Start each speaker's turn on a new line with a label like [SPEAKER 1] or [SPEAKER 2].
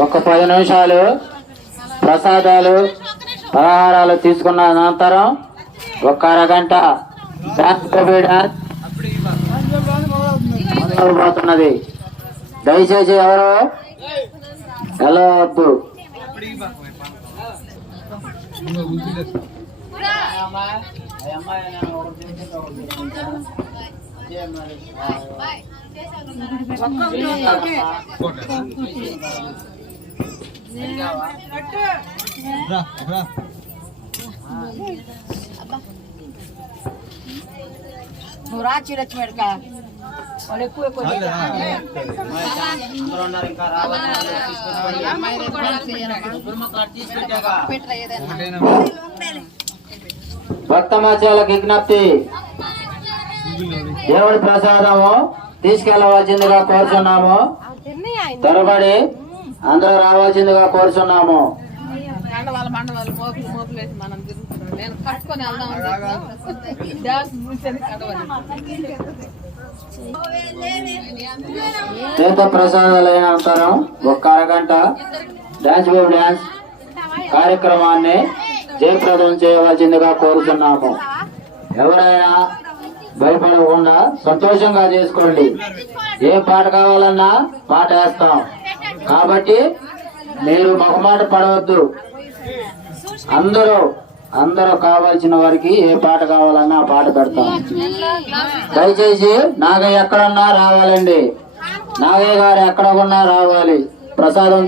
[SPEAKER 1] ఒక పది నిమిషాలు ప్రసాదాలు పలహారాలు తీసుకున్న అనంతరం ఒక అరగంట డాన్స్ బేబీ డాన్స్ మొదలవబోతున్నది దయచేసి ఎవరు? వెళ్ళవద్దు
[SPEAKER 2] నువ్వు రా చీరొచ్చి మెడక వాళ్ళు ఎక్కువ ఎక్కువ
[SPEAKER 1] భక్తమాచాలకు విజ్ఞప్తి. దేవుడి ప్రసాదము. తీసుకెళ్ళవలసిందిగా కోరుచున్నాము. త్వరపడి అందరూ రావాల్సిందిగా కోరుచున్నాము.
[SPEAKER 2] మండవాళ్ళ మండవాళ్ళు మోపులు మోపులు వేసి మనం తిరుగుతున్నాం. నేను కట్టుకొని వెళ్దాం డ్యాన్స్ చూసేది కడవాలి
[SPEAKER 1] తీర్థ ప్రసాదాలు అయిన అనంతరం ఒక అరగంట డాన్స్ బేబీ డాన్స్ కార్యక్రమాన్ని జయప్రదం చేయవలసిందిగా కోరుతున్నాము ఎవరైనా భయపడకుండా సంతోషంగా చేసుకోండి. ఏ పాట కావాలన్నా పాట వేస్తాం. కాబట్టి మీరు మొహమాట పడవద్దు. అందరూ అందరూ కావాల్సిన వారికి ఏ పాట కావాలన్నా ఆ పాట పెడతాం. దయచేసి నాగయ్య ఎక్కడన్నా రావాలండి. నాగయ్య గారు ఎక్కడ ఉన్నా రావాలి. ప్రసాదం